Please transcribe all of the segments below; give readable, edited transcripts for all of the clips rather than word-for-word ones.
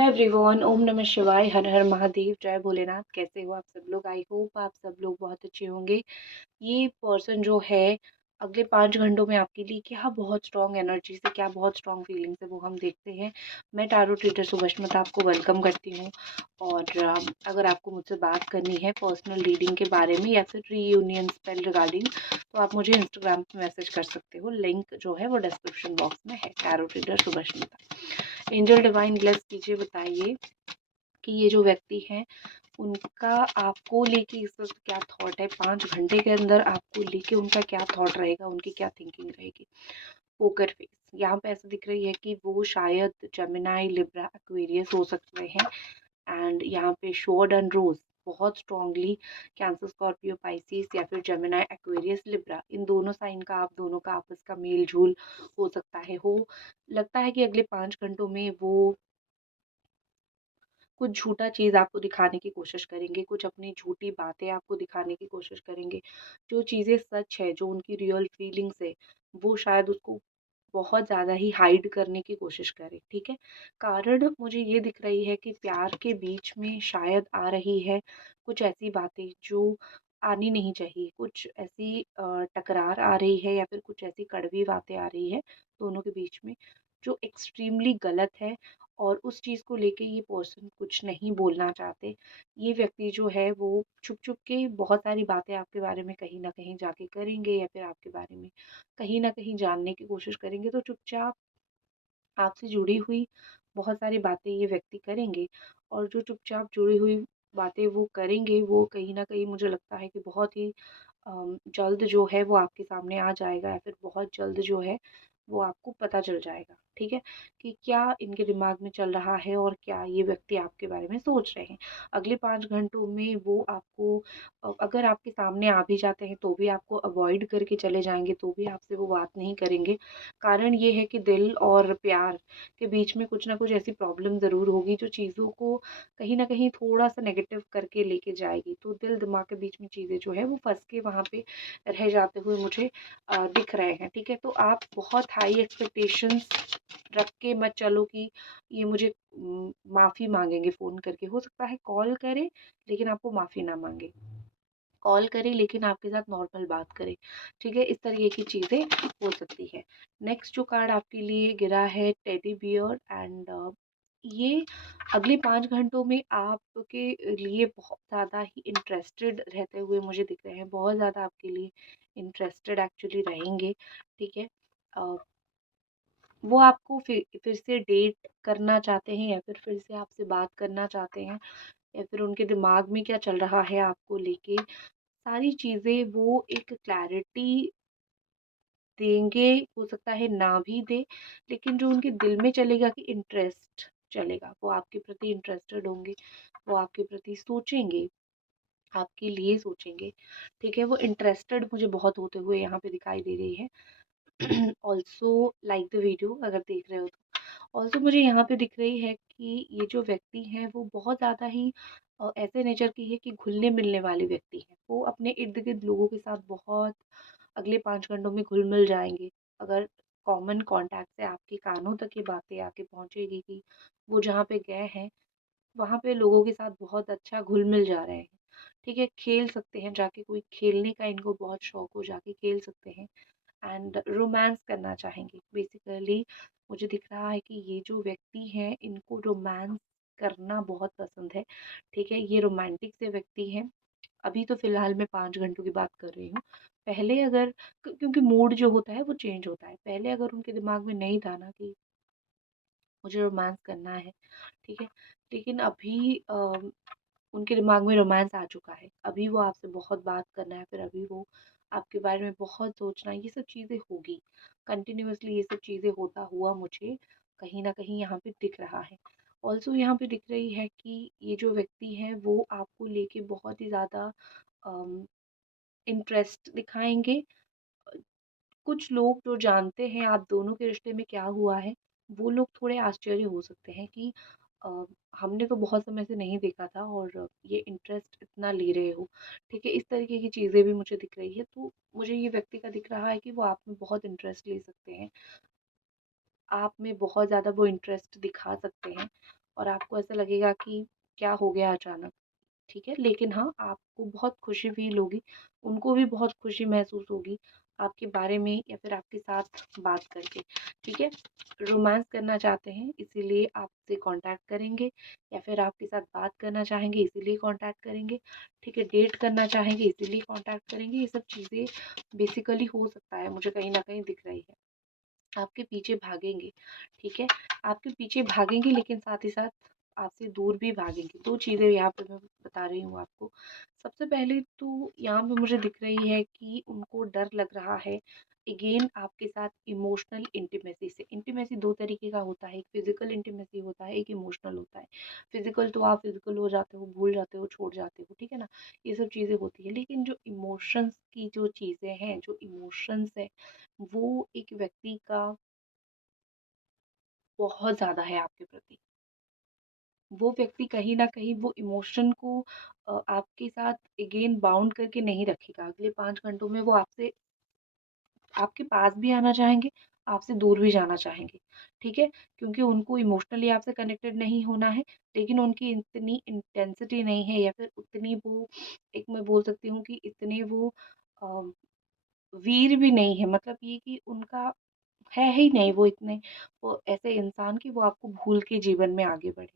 Everyone, ओम नमः शिवाय, हर हर महादेव, जय भोलेनाथ। कैसे हो आप सब लोग? आई होप आप सब लोग बहुत अच्छे होंगे। ये पर्सन जो है अगले 5 घंटों में आपके लिए क्या बहुत स्ट्रॉन्ग एनर्जी से, क्या बहुत स्ट्रॉन्ग फीलिंग से, वो हम देखते हैं। मैं टारो ट्रीटर सुबश्मत आपको वेलकम करती हूँ। और अगर आपको मुझसे बात करनी है पर्सनल रीडिंग के बारे में या फिर रीयूनियन स्पेल रिगार्डिंग, तो आप मुझे इंस्टाग्राम पे मैसेज कर सकते हो। लिंक जो है वो डिस्क्रिप्शन बॉक्स में है। Tarot treat her सुबश्मिता। Angel divine bless कीजिए, बताइए कि ये जो व्यक्ति हैं उनका आपको लेके इस वक्त क्या थॉट है। 5 घंटे के अंदर आपको लेके उनका क्या थॉट रहेगा, उनकी क्या थिंकिंग रहेगी। पोकर फेस यहाँ पे ऐसा दिख रही है कि वो शायद जेमिनाई, लिब्रा, एक्वेरियस हो सकते हैं। एंड यहाँ पे शोर्ड एंड रोज बहुत स्ट्रांगली कैंसर, स्कॉर्पियो, पाइसिस या फिर जेमिनाई, एक्वेरियस, लिब्रा, इन दोनों साइन का आप दोनों का आपस का मेल झूल हो सकता है। हो लगता है कि अगले 5 घंटों में वो कुछ झूठा चीज़ आपको दिखाने की कोशिश करेंगे, कुछ अपनी झूठी बातें आपको दिखाने की कोशिश करेंगे। जो चीज़ें सच है, जो उनकी रियल फीलिंग्स है, वो शायद उसको बहुत ज़्यादा ही हाइड करने की कोशिश करें, ठीक है। कारण मुझे ये दिख रही है कि प्यार के बीच में शायद आ रही है कुछ ऐसी बातें जो आनी नहीं चाहिए, कुछ ऐसी टकरार आ रही है या फिर कुछ ऐसी कड़वी बातें आ रही है दोनों के बीच में, जो एक्सट्रीमली गलत है। और उस चीज़ को लेके ये पर्सन कुछ नहीं बोलना चाहते। ये व्यक्ति जो है वो छुप छुप के बहुत सारी बातें आपके बारे में कहीं ना कहीं जाके करेंगे या फिर आपके बारे में कहीं ना कहीं जानने की कोशिश करेंगे। तो चुपचाप आपसे जुड़ी हुई बहुत सारी बातें ये व्यक्ति करेंगे। और जो चुपचाप जुड़ी हुई बातें वो करेंगे, वो कहीं ना कहीं मुझे लगता है कि बहुत ही जल्द जो है वो आपके सामने आ जाएगा या फिर बहुत जल्द जो है वो आपको पता चल जाएगा, ठीक है, कि क्या इनके दिमाग में चल रहा है और क्या ये व्यक्ति आपके बारे में सोच रहे हैं। अगले 5 घंटों में वो आपको अगर आपके सामने आ भी जाते हैं तो भी आपको अवॉइड करके चले जाएंगे, तो भी आपसे वो बात नहीं करेंगे। कारण ये है कि दिल और प्यार के बीच में कुछ ना कुछ ऐसी प्रॉब्लम ज़रूर होगी जो चीज़ों को कहीं न कहीं थोड़ा-सा नेगेटिव करके लेके जाएगी। तो दिल दिमाग के बीच में चीज़ें जो है वो फँस के वहाँ पे रह जाते हुए मुझे दिख रहे हैं, ठीक है। तो आप बहुत हाई एक्सपेक्टेशंस रख के मत चलो कि ये मुझे माफ़ी माँगेंगे फ़ोन करके। हो सकता है कॉल करें लेकिन आपको माफ़ी ना माँगे। कॉल करे लेकिन आपके साथ नॉर्मल बात करे, ठीक है। इस तरीके की चीज़ें हो सकती है। नेक्स्ट जो कार्ड आपके लिए गिरा है टेडी बियर एंड ये अगले 5 घंटों में आपके लिए बहुत ज़्यादा ही इंटरेस्टेड रहते हुए मुझे दिख रहे हैं, बहुत ज़्यादा आपके लिए इंटरेस्टेड एक्चुअली रहेंगे, ठीक है। अ, वो आपको फिर से डेट करना चाहते हैं या फिर से आपसे बात करना चाहते हैं या फिर उनके दिमाग में क्या चल रहा है आपको लेके, सारी चीज़ें वो एक क्लैरिटी देंगे। हो सकता है ना भी दे, लेकिन जो उनके दिल में चलेगा कि इंटरेस्ट चलेगा, वो आपके प्रति इंटरेस्टेड होंगे, वो आपके प्रति सोचेंगे, आपके लिए सोचेंगे, ठीक है। वो इंटरेस्टेड मुझे बहुत होते हुए यहाँ पे दिखाई दे रही है। ऑल्सो लाइक द वीडियो अगर देख रहे हो तो। ऑल्सो मुझे यहाँ पे दिख रही है कि ये जो व्यक्ति हैं वो बहुत ज़्यादा ही ऐसे नेचर की है कि घुलने मिलने वाले व्यक्ति हैं। वो अपने इर्द गिर्द लोगों के साथ बहुत अगले 5 घंटों में घुल मिल जाएंगे। अगर कॉमन कॉन्टैक्ट से आपके कानों तक ये बातें आके पहुंचेगी कि वो जहाँ पे गए हैं वहाँ पे लोगों के साथ बहुत अच्छा घुल मिल जा रहे हैं, ठीक है। खेल सकते हैं जाके, कोई खेलने का इनको बहुत शौक हो, जाके खेल सकते हैं। एंड रोमांस करना चाहेंगे बेसिकली। मुझे दिख रहा है कि ये जो व्यक्ति हैं इनको रोमांस करना बहुत पसंद है, ठीक है। ये रोमांटिक से व्यक्ति हैं। अभी तो फिलहाल मैं 5 घंटों की बात कर रही हूँ। पहले अगर क्योंकि मूड जो होता है वो चेंज होता है, पहले अगर उनके दिमाग में नहीं था ना कि मुझे रोमांस करना है, ठीक है, लेकिन अभी उनके दिमाग में रोमांस आ चुका है। अभी वो आपसे बहुत बात करना है, फिर अभी वो आपके बारे में बहुत सोचना है, ये सब चीज़ें होगी। कंटिन्यूअसली ये सब चीज़ें होता हुआ मुझे कहीं न कहीं यहाँ पे दिख रहा है। ऑल्सो यहाँ पे दिख रही है कि ये जो व्यक्ति हैं वो आपको लेके बहुत ही ज़्यादा अम, इंटरेस्ट दिखाएँगे। अ, कुछ लोग जो जानते हैं आप दोनों के रिश्ते में क्या हुआ है, वो लोग थोड़े आश्चर्य हो सकते हैं कि अ, हमने तो बहुत समय से नहीं देखा था और ये इंटरेस्ट इतना ले रहे हो, ठीक है। इस तरीके की चीज़ें भी मुझे दिख रही है। तो मुझे ये व्यक्ति का दिख रहा है कि वो आप में बहुत इंटरेस्ट ले सकते हैं, आप में बहुत ज़्यादा वो इंटरेस्ट दिखा सकते हैं। और आपको ऐसा लगेगा कि क्या हो गया अचानक, ठीक है? लेकिन हाँ, आपको बहुत खुशी फ़ील होगी, उनको भी बहुत खुशी महसूस होगी आपके बारे में या फिर आपके साथ बात करके, ठीक है? रोमांस करना चाहते हैं इसीलिए आपसे कॉन्टैक्ट करेंगे या फिर आपके साथ बात करना चाहेंगे इसीलिए कॉन्टैक्ट करेंगे, ठीक है? डेट करना चाहेंगे इसीलिए कॉन्टैक्ट करेंगे, ये सब चीज़ें बेसिकली हो सकता है, मुझे कहीं न कहीं दिख रही है। आपके पीछे भागेंगे, ठीक है? आपके पीछे भागेंगे लेकिन साथ ही साथ आपसे दूर भी भागेंगे। 2 चीज़ें यहाँ पे मैं बता रही हूँ आपको। सबसे पहले तो यहाँ पे मुझे दिख रही है कि उनको डर लग रहा है अगेन आपके साथ इमोशनल इंटिमेसी से। इंटिमेसी 2 तरीके का होता है, एक फिज़िकल इंटिमेसी होता है, एक इमोशनल होता है। फिज़िकल तो आप फिज़िकल हो जाते हो, भूल जाते हो, छोड़ जाते हो, ठीक है ना? ये सब चीज़ें होती हैं। लेकिन जो इमोशंस की जो चीज़ें हैं, जो इमोशंस है वो एक व्यक्ति का बहुत ज़्यादा है आपके प्रति। वो व्यक्ति कहीं न कहीं वो इमोशन को आपके साथ अगेन बाउंड करके नहीं रखेगा। अगले 5 घंटों में वो आपसे आपके पास भी आना चाहेंगे, आपसे दूर भी जाना चाहेंगे, ठीक है? क्योंकि उनको इमोशनली आपसे कनेक्टेड नहीं होना है, लेकिन उनकी इतनी इंटेंसिटी नहीं है या फिर उतनी वो एक मैं बोल सकती हूँ कि इतने वो अ, वीर भी नहीं है। मतलब ये कि उनका है ही नहीं वो इतने वो ऐसे इंसान कि वो आपको भूल के जीवन में आगे बढ़े,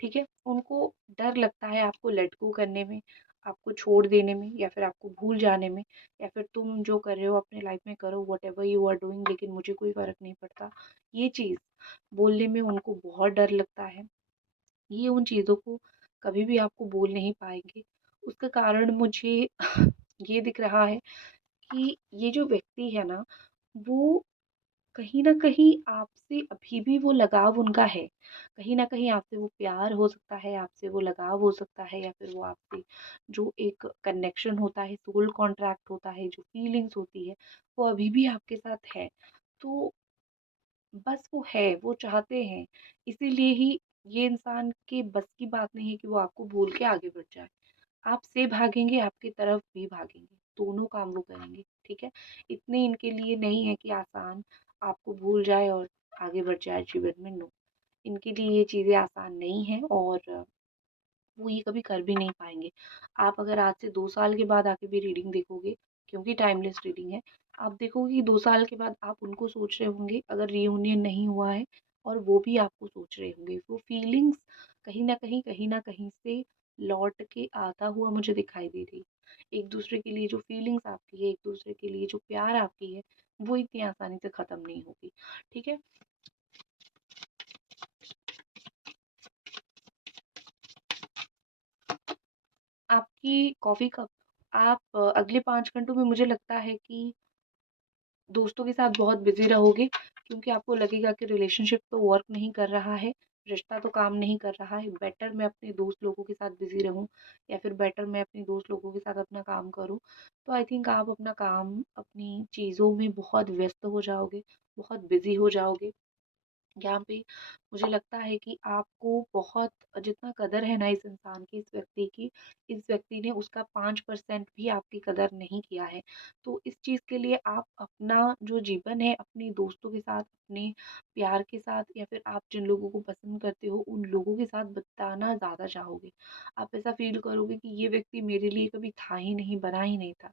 ठीक है? उनको डर लगता है आपको लेट गो करने में, आपको छोड़ देने में या फिर आपको भूल जाने में या फिर तुम जो कर रहे हो अपने लाइफ में करो व्हाटएवर यू आर डूइंग लेकिन मुझे कोई फ़र्क नहीं पड़ता। ये चीज़ बोलने में उनको बहुत डर लगता है। ये उन चीज़ों को कभी भी आपको बोल नहीं पाएँगे। उसका कारण मुझे ये दिख रहा है कि ये जो व्यक्ति है ना, वो कहीं न कहीं आपसे अभी भी वो लगाव उनका है। कहीं न कहीं आपसे वो प्यार हो सकता है, आपसे वो लगाव हो सकता है या फिर वो आपसे जो एक कनेक्शन होता है, सोल कॉन्ट्रैक्ट होता है, जो फीलिंग्स होती है, वो अभी भी आपके साथ है। तो बस वो है, वो चाहते हैं, इसीलिए ही ये इंसान के बस की बात नहीं है कि वो आपको भूल के आगे बढ़ जाए। आपसे भागेंगे, आपकी तरफ भी भागेंगे, दोनों काम वो करेंगे, ठीक है? इतने इनके लिए नहीं है कि आसान आपको भूल जाए और आगे बढ़ जाए जीवन में, नो। इनके लिए ये चीज़ें आसान नहीं हैं और वो ये कभी कर भी नहीं पाएँगे। आप अगर आज से 2 साल के बाद आके भी रीडिंग देखोगे, क्योंकि टाइमलेस रीडिंग है, आप देखोगे कि 2 साल के बाद आप उनको सोच रहे होंगे अगर रियूनियन नहीं हुआ है और वो भी आपको सोच रहे होंगे। वो फीलिंग्स कहीं न कहीं से लौट के आता हुआ मुझे दिखाई दे रही है। एक-दूसरे के लिए जो फीलिंग्स आपकी है, एक-दूसरे के लिए जो प्यार आपकी है, वो इतनी आसानी से ख़त्म नहीं होगी, ठीक है? आपकी कॉफ़ी कप आप अगले 5 घंटों में मुझे लगता है कि दोस्तों के साथ बहुत बिज़ी रहोगे क्योंकि आपको लगेगा कि रिलेशनशिप तो वर्क नहीं कर रहा है, रिश्ता तो काम नहीं कर रहा है, बेटर मैं अपने दोस्त लोगों के साथ बिज़ी रहूँ या फिर बेटर मैं अपने दोस्त लोगों के साथ अपना काम करूँ। तो आई थिंक आप अपना काम, अपनी चीज़ों में बहुत व्यस्त हो जाओगे, बहुत बिज़ी हो जाओगे। यहाँ पे मुझे लगता है कि आपको बहुत जितना कदर है ना इस इंसान की, इस व्यक्ति की, इस व्यक्ति ने उसका 5% भी आपकी कदर नहीं किया है। तो इस चीज़ के लिए आप अपना जो जीवन है अपने दोस्तों के साथ, अपने प्यार के साथ या फिर आप जिन लोगों को पसंद करते हो उन लोगों के साथ बिताना ज़्यादा चाहोगे। आप ऐसा फ़ील करोगे कि ये व्यक्ति मेरे लिए कभी था ही नहीं, बना ही नहीं था।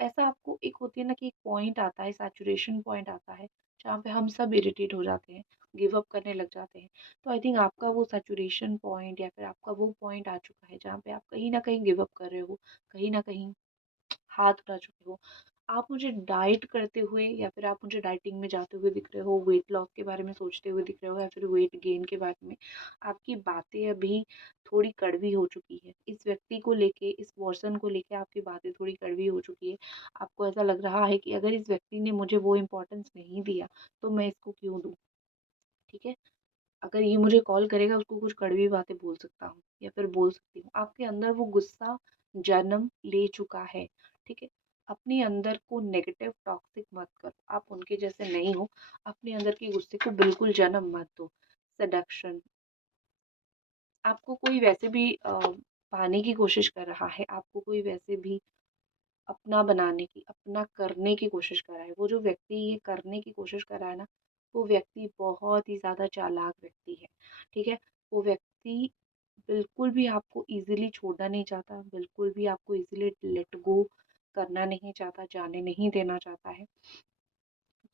ऐसा आपको एक होती है ना कि एक पॉइंट आता है, सैचुरेशन पॉइंट आता है, जहाँ पे हम सब इरिटेट हो जाते हैं। गिव अप करने लग जाते हैं। तो आई थिंक आपका वो सैचुरेशन पॉइंट या फिर आपका वो पॉइंट आ चुका है जहाँ पे आप कहीं न कहीं गिव अप कर रहे हो, कहीं न कहीं हाथ उठा चुके हो। आप मुझे डाइट करते हुए या फिर आप मुझे डाइटिंग में जाते हुए दिख रहे हो, वेट लॉस के बारे में सोचते हुए दिख रहे हो या फिर वेट गेन के बारे में। आपकी बातें अभी थोड़ी कड़वी हो चुकी है। इस व्यक्ति को लेके, इस पर्सन को लेके आपकी बातें थोड़ी कड़वी हो चुकी है। आपको ऐसा लग रहा है कि अगर इस व्यक्ति ने मुझे वो इम्पोर्टेंस नहीं दिया, तो मैं इसको क्यों दूँ? ठीक है? अगर ये मुझे कॉल करेगा उसको कुछ कड़वी बातें बोल सकता हूँ या फिर बोल सकती हूँ। आपके अंदर वो गुस्सा जन्म ले चुका है, ठीक है? अपने अंदर को नेगेटिव टॉक्सिक मत करो। आप उनके जैसे नहीं हो। अपने अंदर के गुस्से को बिल्कुल जन्म मत दो। सेडक्शन आपको कोई वैसे भी पाने की कोशिश कर रहा है, आपको कोई वैसे भी अपना बनाने की, अपना करने की कोशिश कर रहा है। वो जो व्यक्ति ये करने की कोशिश कर रहा है ना, वो व्यक्ति बहुत ही ज़्यादा चालाक व्यक्ति है, ठीक है? वो व्यक्ति बिल्कुल भी आपको ईज़िली छोड़ना नहीं चाहता, बिल्कुल भी आपको ईज़िली लेट गो करना नहीं चाहता, जाने नहीं देना चाहता है।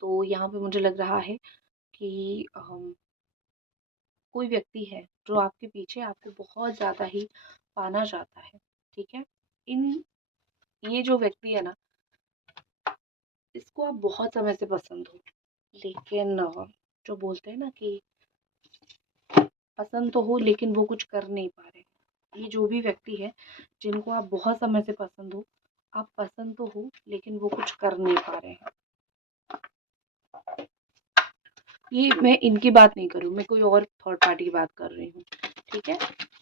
तो यहाँ पे मुझे लग रहा है कि कोई व्यक्ति है जो आपके पीछे आपको बहुत ज़्यादा ही पाना चाहता है, ठीक है? इन ये जो व्यक्ति है ना, इसको आप बहुत समय से पसंद हो, लेकिन जो बोलते हैं ना कि पसंद तो हो लेकिन वो कुछ कर नहीं पा रहे। ये जो भी व्यक्ति है जिनको आप बहुत समय से पसंद हो, आप पसंद तो हो लेकिन वो कुछ कर नहीं पा रहे हैं। ये मैं इनकी बात नहीं कर रही हूँ, मैं कोई और थर्ड पार्टी की बात कर रही हूँ, ठीक है?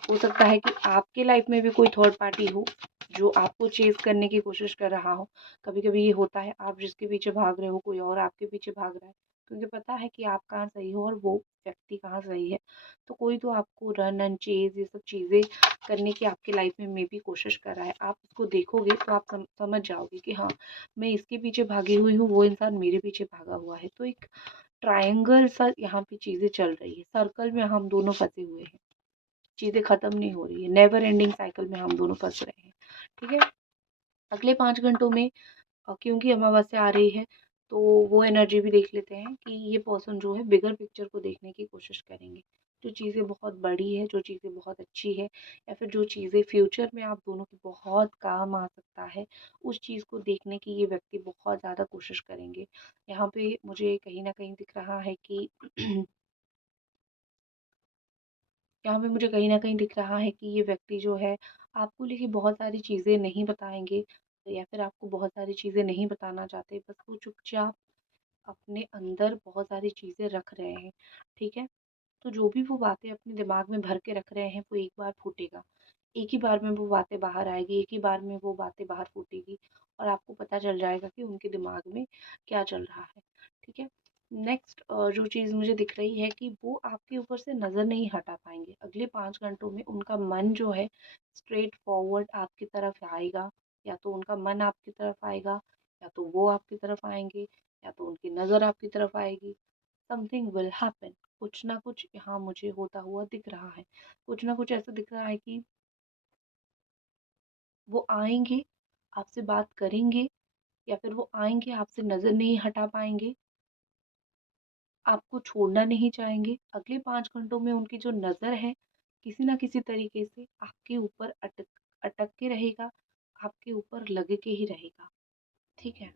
हो सकता है कि आपके लाइफ में भी कोई थर्ड पार्टी हो जो आपको चेज़ करने की कोशिश कर रहा हो। कभी-कभी ये होता है, आप जिसके पीछे भाग रहे हो कोई और आपके पीछे भाग रहा है, क्योंकि पता है कि आप कहाँ सही हो और वो व्यक्ति कहाँ सही है। तो कोई तो आपको रन एंड चेज़ ये सब चीज़ें करने की आपकी लाइफ में मेबी कोशिश कर रहा है। आप उसको देखोगे तो आप समझ जाओगे कि हाँ, मैं इसके पीछे भागी हुई हूँ, वो इंसान मेरे पीछे भागा हुआ है। तो एक ट्रायंगल सा यहाँ पे चीज़ें चल रही है, सर्कल में हम दोनों फँसे हुए हैं, चीज़ें ख़त्म नहीं हो रही है, नेवर एंडिंग साइकिल में हम दोनों फँस रहे हैं, ठीक है? अगले 5 घंटों में क्योंकि अमावस्या आ रही है, तो वो एनर्जी भी देख लेते हैं कि ये पर्सन जो है बिगर पिक्चर को देखने की कोशिश करेंगे। जो चीज़ें बहुत बड़ी है, जो चीज़ें बहुत अच्छी है या फिर जो चीज़ें फ्यूचर में आप दोनों के बहुत काम आ सकता है, उस चीज़ को देखने की ये व्यक्ति बहुत ज़्यादा कोशिश करेंगे। यहाँ पे मुझे कहीं न कहीं दिख रहा है कि यहाँ पे मुझे कहीं न कहीं दिख रहा है कि ये व्यक्ति जो है आपको लेके बहुत सारी चीज़ें नहीं बताएँगे या फिर आपको बहुत सारी चीज़ें नहीं बताना चाहते, बस वो चुपचाप अपने अंदर बहुत सारी चीज़ें रख रहे हैं, ठीक है? तो जो भी वो बातें अपने दिमाग में भर के रख रहे हैं, वो एक बार फूटेगा। एक ही बार में वो बातें बाहर आएगी, एक ही बार में वो बातें बाहर फूटेगी और आपको पता चल जाएगा कि उनके दिमाग में क्या चल रहा है, ठीक है? नेक्स्ट जो चीज़ मुझे दिख रही है कि वो आपके ऊपर से नज़र नहीं हटा पाएँगे। अगले 5 घंटों में उनका मन जो है स्ट्रेट फॉरवर्ड आपकी तरफ आएगा, या तो उनका मन आपकी तरफ आएगा, या तो वो आपकी तरफ आएँगे, या तो उनकी नज़र आपकी तरफ आएगी। समथिंग विल हैपन, कुछ ना कुछ यहाँ मुझे होता हुआ दिख रहा है। कुछ ना कुछ ऐसा दिख रहा है कि वो आएँगे, आपसे बात करेंगे या फिर वो आएँगे आपसे नज़र नहीं हटा पाएँगे, आपको छोड़ना नहीं चाहेंगे। अगले 5 घंटों में उनकी जो नज़र है, किसी न किसी तरीके से आपके ऊपर अटक के रहेगा, आपके ऊपर लग के ही रहेगा, ठीक है?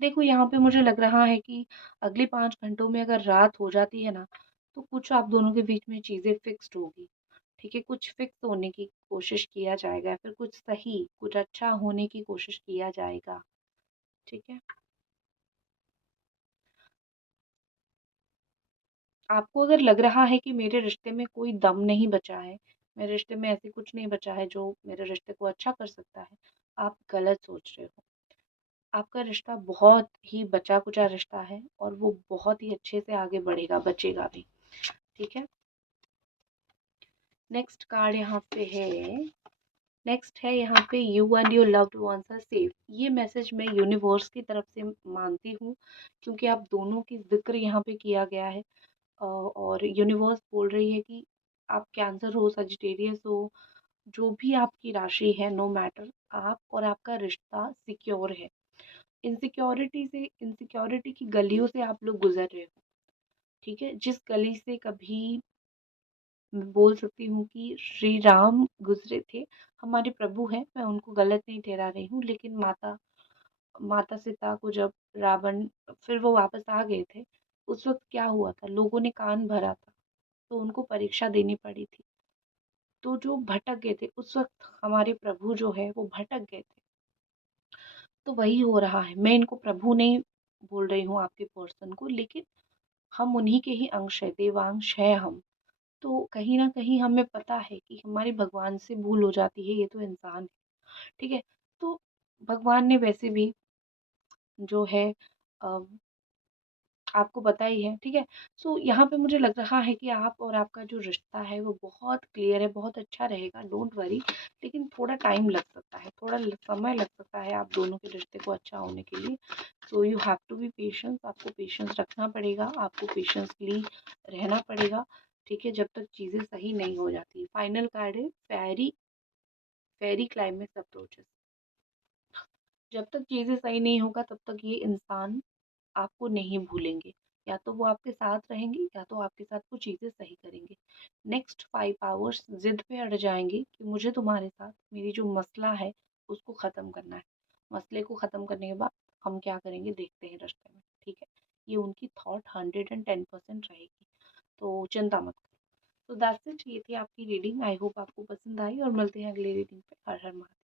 देखो यहाँ पे मुझे लग रहा है कि अगले 5 घंटों में अगर रात हो जाती है ना, तो कुछ आप दोनों के बीच में चीज़ें फिक्स्ड होगी, ठीक है? कुछ फिक्स होने की कोशिश किया जाएगा या फिर कुछ सही, कुछ अच्छा होने की कोशिश किया जाएगा, ठीक है? आपको अगर लग रहा है कि मेरे रिश्ते में कोई दम नहीं बचा है, मेरे रिश्ते में ऐसे कुछ नहीं बचा है जो मेरे रिश्ते को अच्छा कर सकता है, आप गलत सोच रहे हो। आपका रिश्ता बहुत ही बचा-कुचा रिश्ता है और वो बहुत ही अच्छे से आगे बढ़ेगा, बचेगा भी, ठीक है? नेक्स्ट कार्ड यहाँ पे है, नेक्स्ट है यहाँ पे you and your loved ones are safe. ये मैसेज मैं यूनिवर्स की तरफ से मानती हूँ, क्योंकि आप दोनों की ज़िक्र यहाँ पे किया गया है। और यूनिवर्स बोल रही है कि आप कैंसर हो, सजिटेरियस हो, जो भी आपकी राशि है, नो मैटर, आप और आपका रिश्ता सिक्योर है। इनसिक्योरिटी की गलियों से आप लोग गुज़र रहे हो, ठीक है? जिस गली से कभी मैं बोल सकती हूँ कि श्री राम गुज़रे थे, हमारे प्रभु हैं, मैं उनको गलत नहीं ठहरा रही हूँ, लेकिन माता माता सीता को जब रावण फिर वो वापस आ गए थे, उस वक़्त क्या हुआ था, लोगों ने कान भरा था, तो उनको परीक्षा देनी पड़ी थी। तो जो भटक गए थे, उस वक़्त हमारे प्रभु जो है वो भटक गए थे। तो वही हो रहा है, मैं इनको प्रभु नहीं बोल रही हूँ आपके पर्सन को, लेकिन हम उन्हीं के ही अंश हैं, देवांश हैं हम। तो कहीं न कहीं हमें पता है कि हमारी भगवान से भूल हो जाती है, ये तो इंसान है, ठीक है? तो भगवान ने वैसे भी जो है अ, आपको पता ही है, ठीक है? सो यहाँ पे मुझे लग रहा है कि आप और आपका जो रिश्ता है वो बहुत क्लियर है, बहुत अच्छा रहेगा, डोंट वरी, लेकिन थोड़ा टाइम लग सकता है, थोड़ा समय लग सकता है आप दोनों के रिश्ते को अच्छा होने के लिए। So you have to be patience, आपको पेशेंस रखना पड़ेगा, आपको पेशेंसली रहना पड़ेगा, ठीक है, जब तक चीज़ें सही नहीं हो जाती। फाइनल कार्ड है फेरी, फेरी क्लाइमेक्स अप्रोचेस। जब तक चीज़ें सही नहीं होगा तब तक ये इंसान आपको नहीं भूलेंगे, या तो वो आपके साथ रहेंगे या तो आपके साथ वो चीज़ें सही करेंगे। नेक्स्ट 5 आवर्स ज़िद पे अड़ जाएँगे कि मुझे तुम्हारे साथ मेरी जो मसला है उसको ख़त्म करना है। मसले को ख़त्म करने के बाद हम क्या करेंगे देखते हैं रास्ते में, ठीक है? ये उनकी थॉट 110% रहेगी, तो चिंता मत करो। तो दैट्स इट, ये थी आपकी रीडिंग। आई होप आपको पसंद आई और मिलते हैं अगली रीडिंग पे। हर हर महादेव।